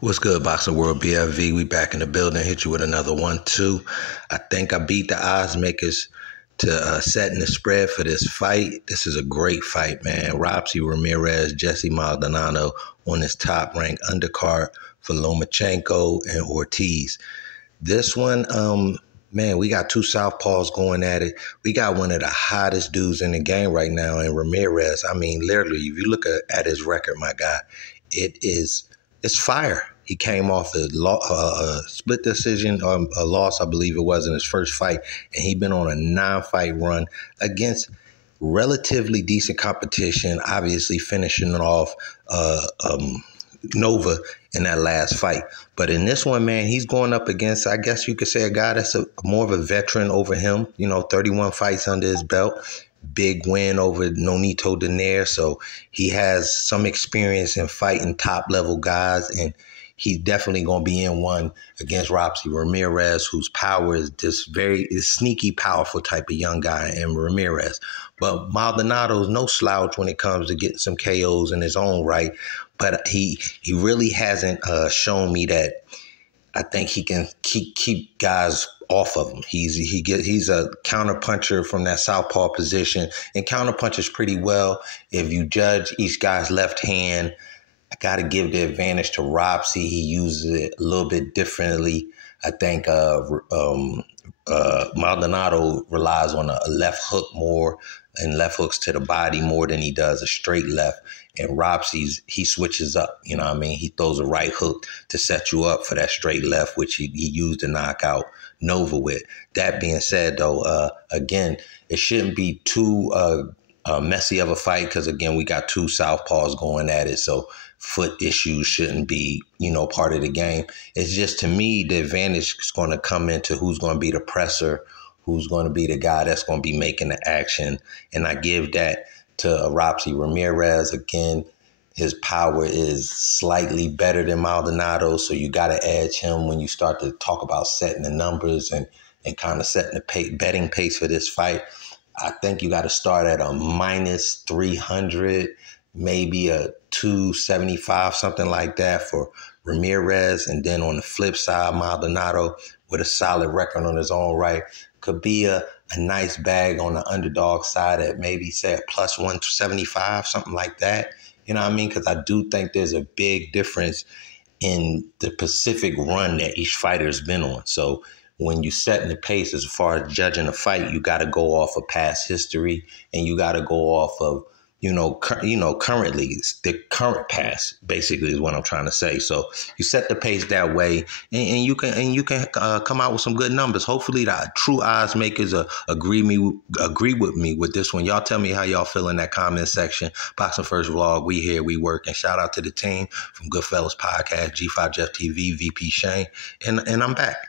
What's good, Boxing World BFV? We back in the building. Hit you with another 1-2. I think I beat the odds makers to setting the spread for this fight. This is a great fight, man. Ramirez, Jesse Magdaleno on this top-ranked undercard for Lomachenko and Ortiz. This one, man, we got two southpaws going at it. We got one of the hottest dudes in the game right now in Ramirez. I mean, literally, if you look at his record, my guy, it's fire. He came off a split decision, a loss, I believe it was, in his first fight, and he'd been on a 9-fight run against relatively decent competition, obviously finishing off Nova in that last fight. But in this one, man, he's going up against, I guess you could say, a guy that's more of a veteran over him, 31 fights under his belt. Big win over Nonito Donaire, so he has some experience in fighting top-level guys, and he's definitely going to be in one against Ramirez, whose power is just is sneaky, powerful type of young guy in Ramirez. But Maldonado's no slouch when it comes to getting some KOs in his own right, but he really hasn't shown me that I think he can keep guys off of him. He's a counterpuncher from that southpaw position and counterpunches pretty well. If you judge each guy's left hand, I got to give the advantage to Robsy. He uses it a little bit differently. I think Maldonado relies on a left hook more and left hooks to the body more than he does a straight left. And Robsy, he switches up, you know what I mean? He throws a right hook to set you up for that straight left, which he used to knock out Nova with. That being said, though, again, it shouldn't be too messy of a fight because, again, we got two southpaws going at it. So foot issues shouldn't be, part of the game. It's just, to me, the advantage is going to come into who's going to be the presser, who's going to be the guy that's going to be making the action. And I give that to Ramirez. Again, his power is slightly better than Maldonado, so you got to edge him when you start to talk about setting the numbers and kind of setting the betting pace for this fight. I think you got to start at a minus 300, maybe a 275, something like that for Ramirez. And then on the flip side, Maldonado, with a solid record on his own right, could be a nice bag on the underdog side at maybe, say, a plus 175, something like that. You know what I mean? Because I do think there's a big difference in the Pacific run that each fighter's been on. So when you setting the pace as far as judging a fight, you got to go off of past history, and you got to go off of currently the current pass, basically, is what I'm trying to say. So you set the pace that way, and you can come out with some good numbers. Hopefully, the true odds makers agree with me with this one. Y'all tell me how y'all feel in that comment section. Boxing First Vlog, we here, we work, and shout out to the team from Goodfellas Podcast, G5 Jeff TV, VP Shane, and I'm back.